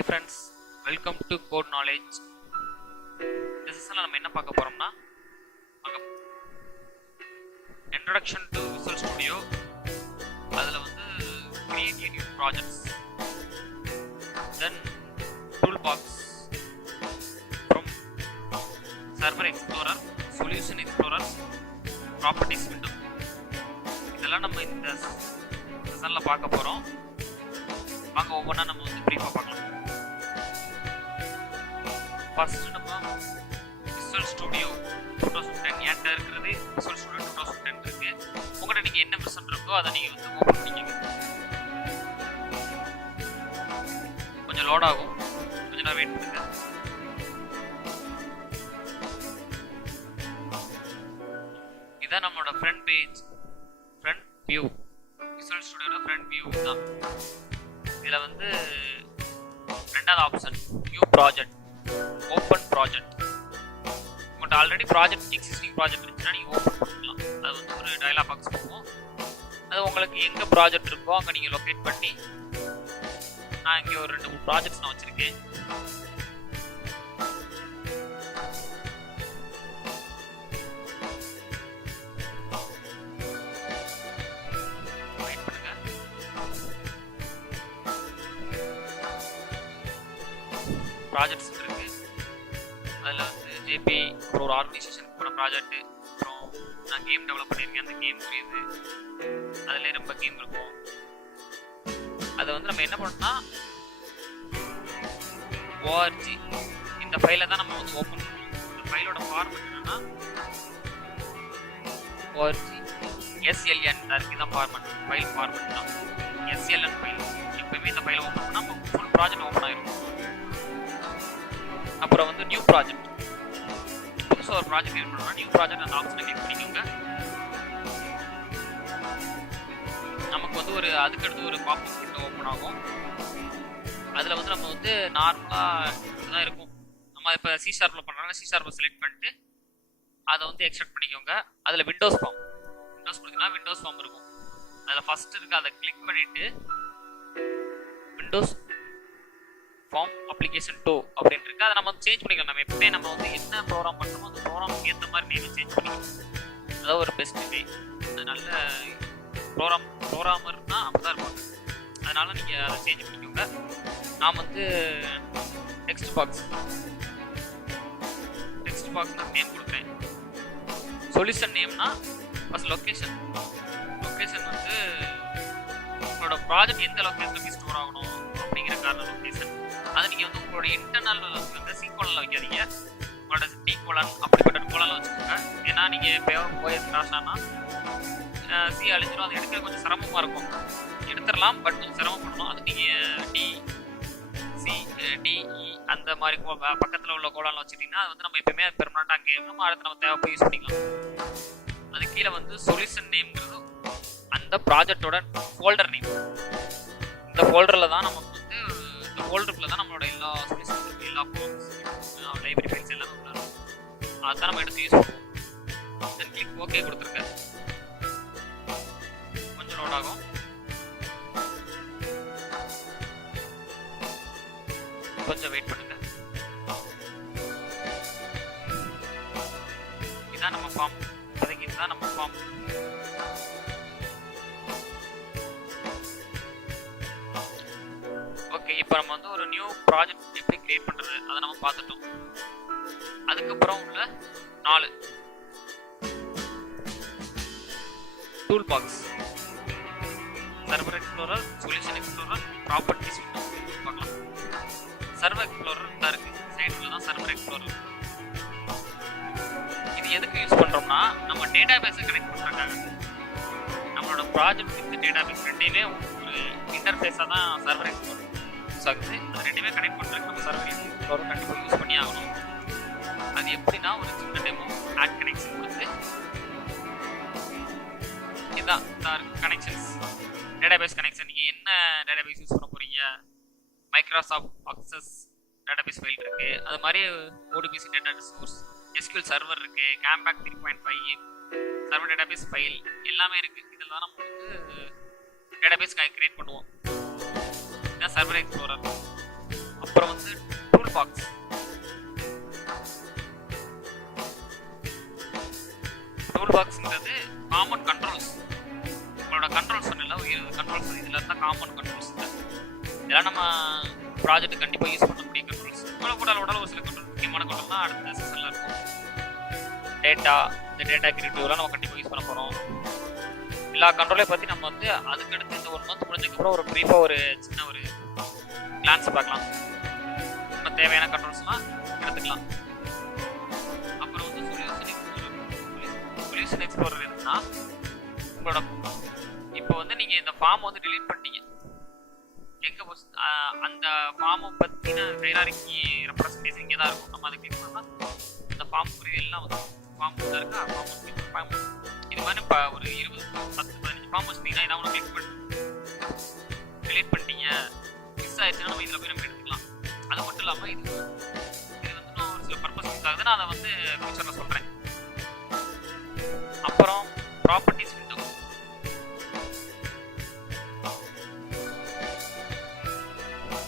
Hi friends, welcome to Code Knowledge. இந்த செஷன்ல நம்ம என்ன பார்க்க போறோம்னா introduction to Visual Studio. அதுல வந்து create new projects, then toolbox from Server Explorer, Solution Explorer, Properties window. இதெல்லாம் நம்ம இந்த செஷன்ல பார்க்க போறோம். வாங்க ஒவ்வொன்றா நம்ம வந்து பிரீஃபா பார்க்கலாம். ஃபர்ஸ்ட் நம்ம Visual Studio 2010 என்கிட்ட இருக்கிறது Visual Studio 2010 இருக்கு. உங்கள்கிட்ட நீங்கள் என்ன வெர்ஷன் இருக்கோ அதை நீங்கள் வந்து ஓப்பன் பண்ணிக்கோங்க. கொஞ்சம் லோட் ஆகும், கொஞ்ச நேரம் வெயிட் பண்ணுங்க. இதான் நம்மளோட front page, front view. Visual Studioல ஃப்ரண்ட் வியூ தான். இதில் வந்து ரெண்டாவது option new project, open project. உங்கள்கிட்ட ஆல்ரெடி ப்ராஜெக்ட் எக்ஸிஸ்டிங் ப்ராஜெக்ட் இருந்துச்சுன்னா நீங்கள் ஓப்பன் பண்ணிக்கலாம். அது வந்து ஒரு டயலாக் பாக்ஸ் போகும். அது உங்களுக்கு எங்கே ப்ராஜெக்ட் இருக்கோ அங்கே நீங்கள் லொக்கேட் பண்ணி, நான் இங்கே ஒரு 2-3 ப்ராஜெக்ட்ஸ் நான் வச்சுருக்கேன். ப்ராஜெக்ட்ஸ் இருக்கு. அதில் வந்து ஜேபி அப்புறம் ஒரு ஆர்கனைசேஷனுக்கு போன ப்ராஜெக்ட், அப்புறம் நான் கேம் டெவலப் பண்ணியிருக்கேன். அந்த கேம் புரியுது, அதில் ரொம்ப கேம் இருக்கும். அதை வந்து நம்ம என்ன பண்ணோம்னா ஓஆர்ஜி இந்த ஃபைலை தான் நம்ம வந்து ஓப்பன் பண்ணணும். இந்த ஃபைலோட ஃபார்மெட் என்னன்னா ஓஆர்ஜி எஸ்எல்என் இருக்கு. தான் ஃபார்மெட், ஃபைல் ஃபார்மெட் தான் எஸ்எல்என் ஃபைல். எப்பவுமே இந்த ஃபைலை ஓப்பன் பண்ணால் நம்ம ஃபுல் ப்ராஜெக்ட் ஓப்பன் ஆகிடும். அப்புறம் வந்து நியூ ப்ராஜெக்ட், புதுசாக ஒரு ப்ராஜெக்ட் கிரியேட் பண்ணோம்னா நியூ ப்ராஜெக்ட் அந்த ஆப்ஷனை கிளிக் பண்ணிக்கோங்க. நமக்கு வந்து ஒரு அதுக்கடுத்து ஒரு பாப்அப் விண்டோ ஓப்பன் ஆகும். அதில் வந்து நம்ம வந்து நார்மலாக இதுதான் இருக்கும். நம்ம இப்போ சி ஷார்ப்பில் பண்ணுறாங்க, சி ஷார்ப்பை செலக்ட் பண்ணிட்டு அதை வந்து எக்ஸ்ட்ராக்ட் பண்ணிக்கோங்க. அதில் விண்டோஸ் கொடுத்தீங்கன்னா விண்டோஸ் ஃபார்ம் இருக்கும். அதில் ஃபஸ்ட்டு இருக்குது, அதை கிளிக் பண்ணிவிட்டு விண்டோஸ் ஃபார்ம் அப்ளிகேஷன் 2 அப்படின்னு இருக்கு. அதை நம்ம சேஞ்ச் பண்ணிக்கலாம். நம்ம எப்பவுமே நம்ம வந்து என்ன ப்ரோக்ராம் பண்ணுறோமோ அந்த ப்ரோக்ராமுக்கு ஏற்ற மாதிரி நேம் சேஞ்ச் பண்ணிக்கலாம். அதாவது ஒரு பெஸ்ட் வே. அதனால ப்ரோக்ராமர்னா அப்படிதான் இருப்பாங்க. அதனால நீங்கள் அதை சேஞ்ச் பண்ணிக்கோங்க. நான் வந்து டெக்ஸ்ட் பாக்ஸ் நேம் கொடுப்பேன். சொல்யூஷன் நேம்னா ஃபர்ஸ்ட் லொக்கேஷன் வந்து உங்களோட ப்ராஜெக்ட் எந்த லொக்கேஷனுக்கு ஸ்டோர் ஆகணும் அப்படிங்கிற காரணம் லொக்கேஷன். அதை நீங்கள் வந்து உங்களோட இன்டர்னல் வந்து சி கோலனில் வைக்காதீங்க. உங்களோட டி கோலன் அப்படிப்பட்ட கோலனில் வச்சுக்கோங்க. ஏன்னா நீங்கள் இப்போ ஓஎஸ் கிராஷ் ஆனால் சி அழிஞ்சிடும். அது எடுக்க கொஞ்சம் சிரமமாக இருக்கும். எடுத்துடலாம், பட் கொஞ்சம் சிரமப்படணும். அது நீங்கள் டிஇ அந்த மாதிரி பக்கத்தில் உள்ள கோலனில் வச்சுட்டிங்கன்னா அது வந்து நம்ம எப்பயுமே பெர்மனெண்ட்டாக அங்கே நம்ம அடுத்து நம்ம தேவைப்போ யூஸ் பண்ணிக்கலாம். அது கீழே வந்து சொல்யூஷன் நேம்ங்கிறது அந்த ப்ராஜெக்டோட ஃபோல்டர் நேம். இந்த ஃபோல்டரில் தான் நமக்கு வந்து இந்த ஃபோல்டருக்குள்ள தான் நம்மளோட எல்லா சொல்யூஷன்ஸ், எல்லா ஃபார்ம்ஸ், லைப்ரரி ஃபைல்ஸ் எல்லாமே உள்ளாரு. அதுதான் நம்ம எடுத்து யூஸ் பண்ணுவோம். தென் கிளிக் ஓகே கொடுத்துருங்க. கொஞ்சம் லோட் ஆகும். கொஞ்சம் வெயிட் பண்ணுங்க. இதுதான் நம்ம ஃபார்ம். இதுதான் நம்ம ஃபார்ம். ஓகே, இப்போ நம்ம வந்து ஒரு நியூ ப்ராஜெக்ட் எப்படி கிரியேட் பண்ணுறது அதை நம்ம பார்த்துட்டோம். அதுக்கப்புறம் உள்ள 4 tool box, server explorer, solution explorer, properties window பார்க்கலாம். சர்வர் எக்ஸ்ப்ளோரர் தான் இருக்குது, சைடில் தான் சர்வர் எக்ஸ்ப்ளோரர். இது எதுக்கு யூஸ் பண்ணுறோம்னா நம்ம டேட்டா பேஸை கனெக்ட் பண்ணுறதுக்காக. நம்மளோட ப்ராஜெக்ட் வித் டேட்டா பேஸ் ரெண்டையுமே ஒரு இன்டர்ஃபேஸாக தான் சர்வர் எக்ஸ்ப்ளோரர் யூஸ் ஆகுது. அது ரெண்டுமே கனெக்ட் பண்ணுறதுக்கு நம்ம சர்வர் எக்ஸ்ப்ளோரர் கண்டிப்பாக யூஸ் பண்ணி ஆகணும். அது எப்படின்னா ஒரு சின்ன டெமோ ஆட் கனெக்ஷன் கொடுத்து இதுதான் கனெக்ஷன்ஸ், டேட்டாபேஸ் கனெக்ஷன். நீங்கள் என்ன டேட்டாபேஸ் யூஸ் பண்ண போகிறீங்க? மைக்ரோசாஃப்ட் அக்சஸ் டேட்டாபேஸ் ஃபைல் இருக்குது. அது மாதிரி ODBC data source, SQL server இருக்குது, கேம்பாக் 3.5 சர்வர் டேட்டாபேஸ் ஃபைல் எல்லாமே இருக்குது. இதில் தான் நம்ம வந்து டேட்டாபேஸ் கிரியேட் பண்ணுவோம். இதுதான் சர்வர் எக்ஸ்ப்ளோரர். அப்புறம் வந்து டூல் பாக்ஸ். டூல் பாக்ஸ்ங்கிறது காமன் கண்ட்ரோல்ஸ். உங்களோட கண்ட்ரோல்ஸ் சொன்னல, 20 கண்ட்ரோல்ஸ் இதில் இருந்தால் காமன் கண்ட்ரோல்ஸ். இதெல்லாம் நம்ம ப்ராஜெக்ட் கண்டிப்பாக யூஸ் பண்ணக்கூடிய கண்ட்ரோல்ஸ். உடல் ஒரு சில கண்ட்ரோல், முக்கியமான கண்ட்ரோல்னால் அடுத்த செஷனில் இருக்கும். டேட்டா, இந்த டேட்டா கிரியேட்டிவ்லாம் நம்ம கண்டிப்பாக யூஸ் பண்ண போகிறோம். எல்லா கண்ட்ரோலையும் பற்றி நம்ம வந்து அதுக்கடுத்து இந்த 1 மந்த் முடிஞ்சதுக்கப்புறம் ஒரு ப்ரீஃபாக ஒரு சின்ன ஒரு கிளான்ஸ் பார்க்கலாம். நம்ம தேவையான கண்ட்ரோல்ஸ்லாம் எடுத்துக்கலாம். அப்புறம் வந்து சொல்யூஷன் எக்ஸ்ப்ளோரர் எதுனா, உங்களோட இப்போ வந்து நீங்கள் இந்த ஃபார்ம் வந்து டிலீட் பண்ணிட்டீங்க. எங்கே அந்த ஃபார்மை பற்றின ஹைரார்கி ரெப்ரசன்டேஷன் இங்கே தான் இருக்கும். நம்ம அதை கிளிக் பண்ணால் இந்த ஃபார்ம் புரியலாம் வந்து ஃபார்ம் தான் இருக்கா, ஃபார்ம் இது மாதிரி இப்போ ஒரு 20, 10, 15 ஃபார்ம் வச்சுட்டிங்கன்னா இதான் ஒன்று கிளிக் பண்ணி டிலீட் பண்ணிட்டீங்க. மிஸ் ஆயிடுச்சுன்னா நம்ம இதில் போய் நம்ம எடுத்துக்கலாம். அது மட்டும் இல்லாமல் இது வந்து நான் ஒரு சில பர்பஸ் யூஸ் ஆகுது. நான் அதை வந்து ஃபியூச்சரில் சொல்கிறேன். அப்புறம் ப்ராப்பர்ட்டிஸ் விண்டோ.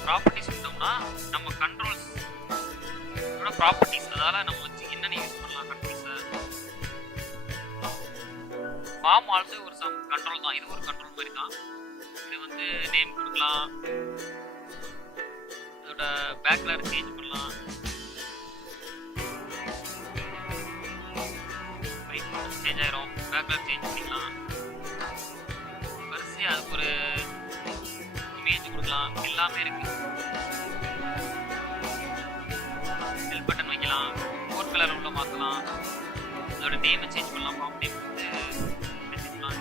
ப்ராப்பர்ட்டிஸ் விண்டோம்னா நம்ம கண்ட்ரோல்ஸ் ப்ராப்பர்ட்டிஸ், அதால் நம்ம வச்சு என்னென்ன யூஸ் பண்ணலாம் கண்ட்ரோல்ஸை. ஃபார்ம் ஆல்சோ ஒரு சம் கண்ட்ரோல் தான். இது ஒரு கண்ட்ரோல் மாதிரி தான். இது வந்து நேம் கொடுக்கலாம், இதோட பேக்லர் சேஞ்ச் பண்ணலாம், சேஞ்ச் ஆயிரும், பேக்லர் சேஞ்ச் பண்ணிக்கலாம், வரிசை அதுக்கு ஒரு இமேஜ் கொடுக்கலாம், எல்லாமே இருக்கு. ஹெல்ப் பட்டன் வைக்கலாம், கோட் கலர் உள்ள மாற்றலாம், அதோட நேமை சேஞ்ச் பண்ணலாம், ஃபார்ம் நேம் வந்து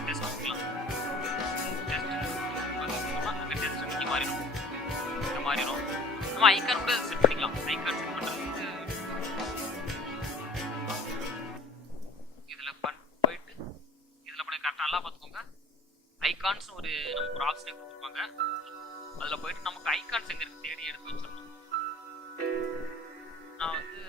டெஸ்ட் பண்ணிக்கலாம். அங்கே டெஸ்ட் இங்கே மாறிடும், இங்கே மாறிடும். நம்ம ஐக்கான் கூட செட் பண்ணிக்கலாம். ஐக்கான் செட் பண்ணுறது வந்து இதில் போயிட்டு இதில் பண்ணி கரெக்டாக நல்லா பார்த்துக்கோங்க. ஐகான்ஸ் ஒரு நமக்கு ஒரு ஆப்ஷனே கொடுத்துருப்பாங்க. அதில் போயிட்டு நமக்கு ஐகான்ஸ் எங்கே இருக்கு தேடி எடுத்து வச்சிடணும். நான் வந்து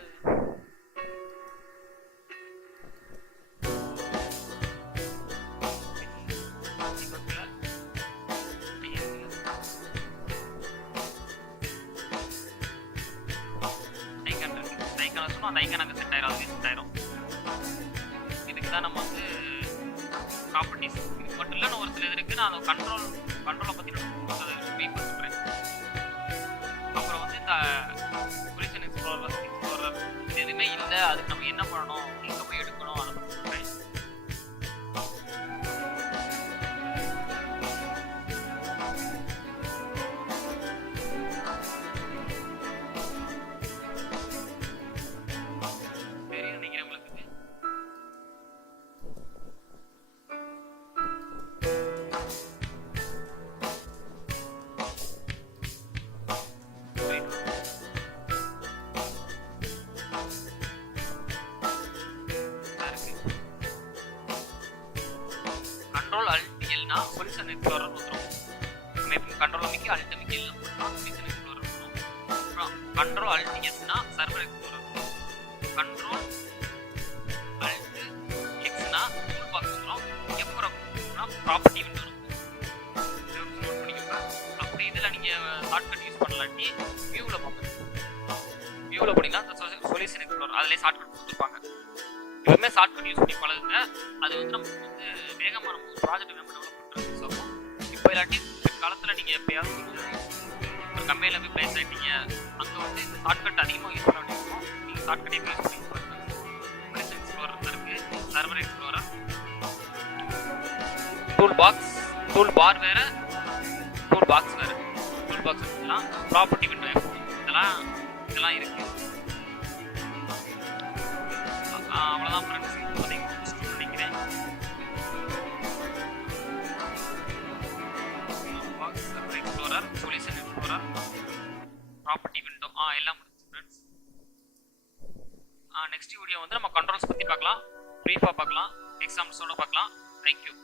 ஐகான் இருக்கு, ஐகான் வச்சோம். அந்த ஐகான் அங்கே செட் ஆயிரும், அதுவே செட் ஆயிரும். இதுக்கு தான் நம்ம வந்து ப்ராப்பர்ட்டிஸ். இது மட்டும் இல்லை, நான் ஒரு சில இது இருக்குது. நான் அந்த கண்ட்ரோலை பற்றி நான் ஸ்பீக் பண்ணுறேன். அப்புறம் வந்து இந்த சொல்யூஷன் எக்ஸ்ப்ளோரர் எதுவுமே இல்லை, அதுக்கு நம்ம என்ன பண்ணணும், எங்கே போய் எடுக்கணும், அதை பற்றி சொல்கிறேன். தெரியும் நினைக்கிறேன் உங்களுக்கு. கண்ட்ரோல் அல்ட் எல்னா சொல்யூஷன் எக்ஸ்ப்ளோரர் வந்துடும். நம்ம எப்போ கண்ட்ரோல் அமைக்கி அல்ட் அமைக்கி எல்லாம் போட்டோம் சொல்யூஷன் எக்ஸ்ப்ளோரர் வரும். அப்புறம் கண்ட்ரோல் அல்ட் எஸ்னா சர்வர் எக்ஸ்ப்ளோரர் வரும். கண்ட்ரோல் அல்ட் எக்ஸ்னா டூல் பாக்ஸ் வந்துடும். எஃப்னா ப்ராப்பர்ட்டி விண்டோ இருக்கும். நோட் பண்ணிக்கோங்க. அப்படி இதில் நீங்கள் ஷார்ட்கட் யூஸ் பண்ணலாட்டி வியூவில் பார்க்கணும். வியூவில் போனீங்கன்னா சொல்யூஷன் எக்ஸ்ப்ளோரர் அதிலே ஷார்ட்கட் கொடுத்துருப்பாங்க. எப்பவுமே ஷார்ட்கட் யூஸ் பண்ணி பழகுங்க. அது வந்து நமக்கு வந்து வேகமாக நம்ம ப்ராஜெக்ட் நம்ம டெவலப் பண்ணுறது சொல்லுவோம். இப்போ இல்லாட்டி காலத்தில் நீங்கள் எப்போயாவது ஒரு கம்பெனியில் போய் பிளேஸ் ஆகிட்டீங்க, அங்கே வந்து இந்த ஷார்ட்கட் அதிகமாக யூஸ் பண்ண வேண்டியிருக்கும். நீங்கள் ஷார்ட்கட் எப்படி யூஸ் பண்ணி பாருங்க. சொல்யூஷன் எக்ஸ்ப்ளோரர் இருக்குது, server explorer, tool box, tool bar வேறு, டூல் பாக்ஸ் வேறு. டூல் பாக்ஸ் எடுத்துக்கலாம், ப்ராப்பர்ட்டி விண்டோ இதெல்லாம் இருக்குது. அவ்வளோதான் ஃப்ரெண்ட்ஸ். இப்போதைக்கு நினைக்கிறேன். Box, server explorer, solution explorer, property window எல்லாம் முடிச்சு ஃப்ரெண்ட்ஸ். நெக்ஸ்ட் வீடியோ வந்து நம்ம கண்ட்ரோல்ஸ் பற்றி பார்க்கலாம், ப்ரீஃபாக பார்க்கலாம், எக்ஸாம்பிள்ஸோடு பார்க்கலாம். தேங்க்யூ.